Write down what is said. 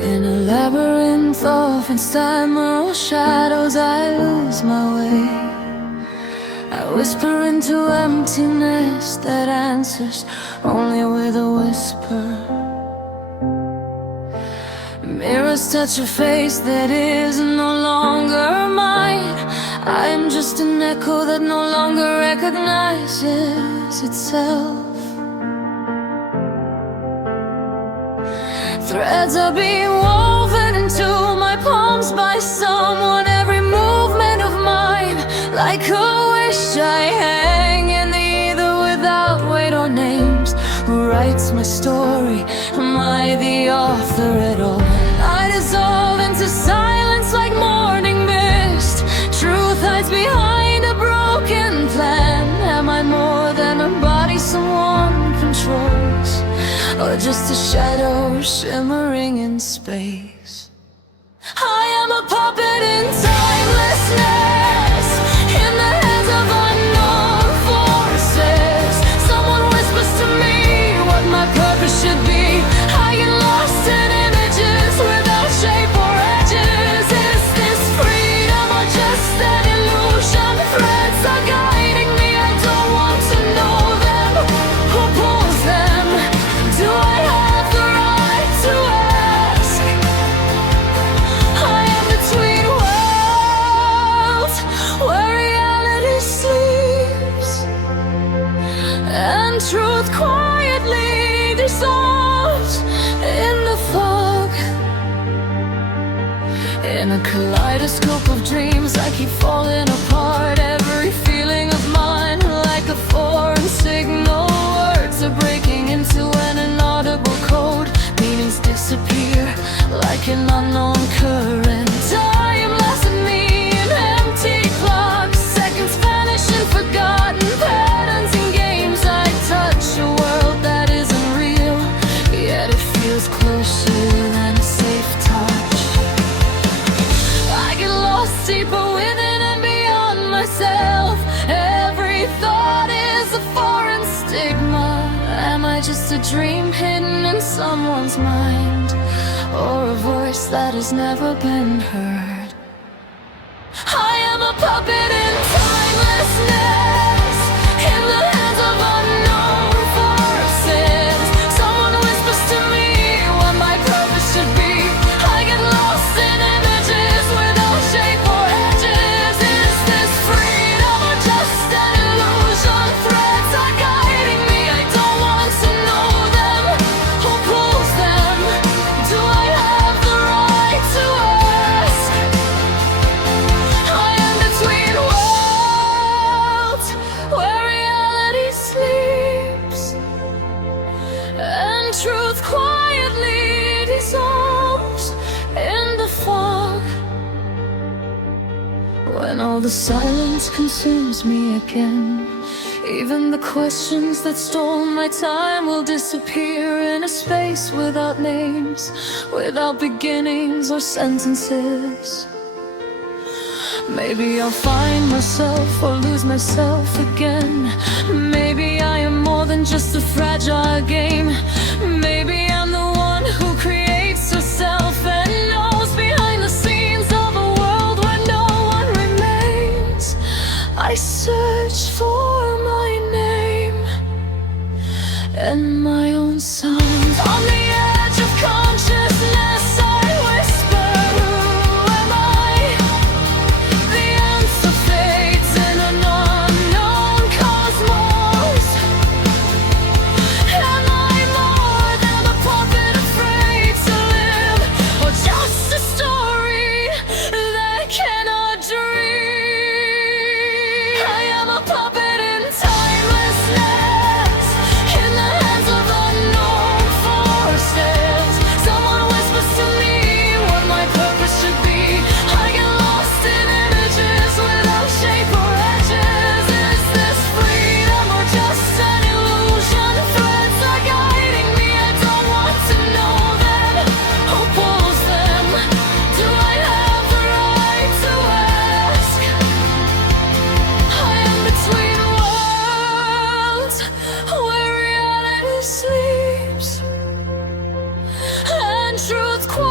In a labyrinth of ephemeral shadows, I lose my way. I whisper into emptiness that answers only with a whisper. Mirrors touch a face that is no longer mine. I am just an echo that no longer recognizes itself. Threads are being woven into my palms by someone. Every movement of mine, like a wish, I hang in the ether without weight or names. Who writes my story? Am I the author at all? I dissolve into silence like morning mist. Truth hides behind a broken plan. Am I more than a body someone controls, or just a shadow shimmering in space? I am a puppet in timelessness, in the hands of unknown forces. Someone whispers to me what my purpose should be. I get lost in images without shape or edges. Is this freedom or just an illusion? Threads are guiding me, I don't want to know them. Who pulls them? Do I have the right to ask? I am between worlds, where reality sleeps and truth quietly dissolves in the fog. In a kaleidoscope of dreams, I keep falling apart. Every feeling of mine, like a foreign signal. Words are breaking into an inaudible code. Meanings disappear like an unknown current. Time laughs at me in empty clocks. Seconds vanish in forgotten patterns and games. I touch a world that isn't real, yet it feels closer than a safe touch. I get lost deeper within and beyond myself. Every thought is a foreign stigma. Am I just a dream hidden in someone's mind, or a voice that has never been heard? I am a puppet in timelessness, in the hands of unknown forces. Someone whispers to me what my purpose should be. I get lost in images without shape or edges. Is this freedom or just an illusion? Threads are guiding me, I don't want to know them. Who pulls them? Do I have the right to ask? I am between worlds, where reality sleeps and truth quietly dissolves in the fog. When all the silence consumes me again, even the questions that stole my time will disappear in a space without names, without beginnings or sentences. Maybe I'll find myself or lose myself again. Maybe I am more than just a fragile game. Maybe I'm the one who creates herself and knows behind the scenes of a world where no one remains. I search for my name and my own sound. On the edge of consciousness, I whisper, who am I? The answer fades in an unknown cosmos. Am I more than a puppet afraid to live, or just a story that cannot dream? I am a puppet in timelessness, in the hands of unknown forces. Someone whispers to me what my purpose should be. I get lost in images without shape or edges. Is this freedom or just an illusion? Threads are guiding me, I don't want to know them. Who pulls them? Do I have the right to ask? I am between worlds, where reality sleeps and truth quietly